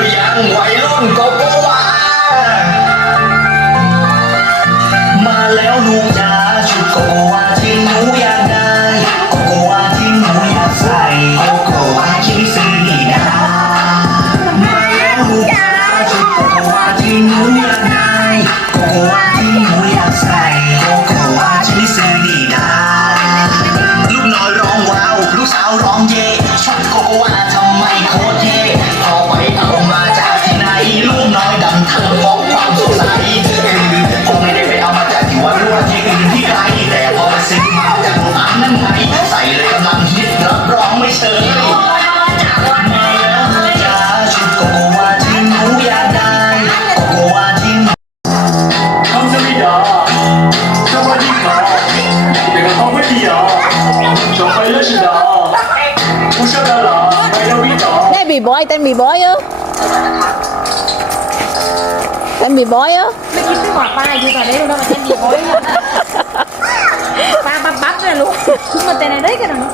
อยังวัยรุ่นก็ bị bói tên bị bói ớ tên bị bói ớ ไม่คิดไม่หมอป้าอยู่ตอนนี้ลูกน้องมันเต้นดีโอยป้าปั๊บปั๊บเลยลูกคุณมาเต้นอะไรกันเนะ